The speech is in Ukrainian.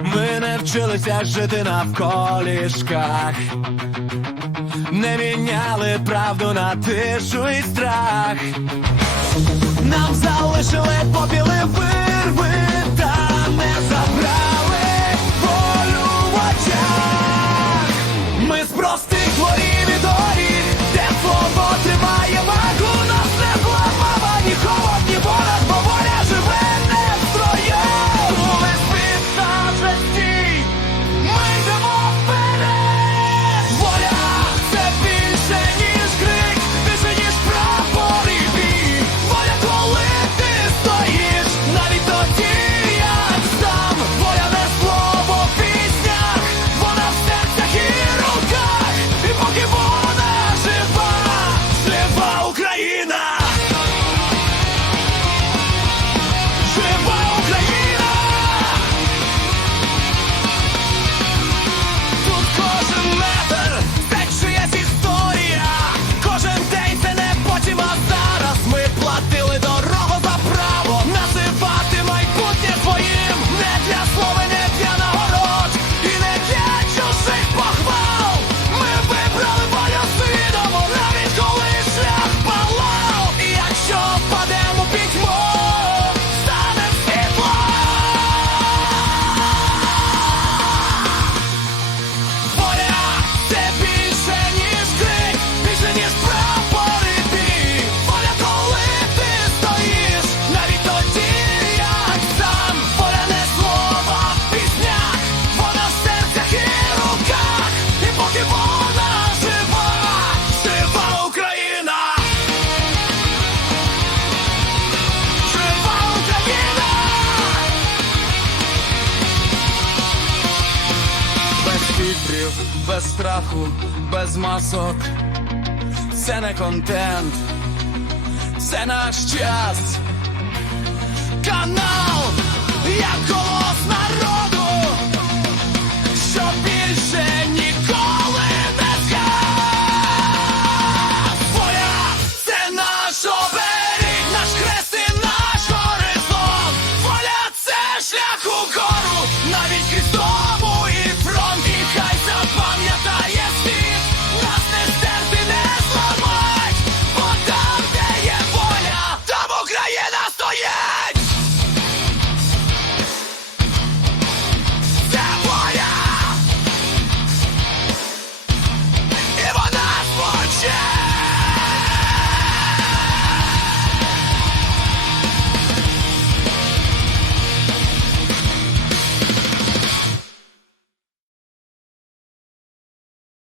Ми не вчилися жити навколішках, не міняли правду на тишу і страх. Нам залишили. героїв, без страху, без масок. Це не контент, це наш час. Канал!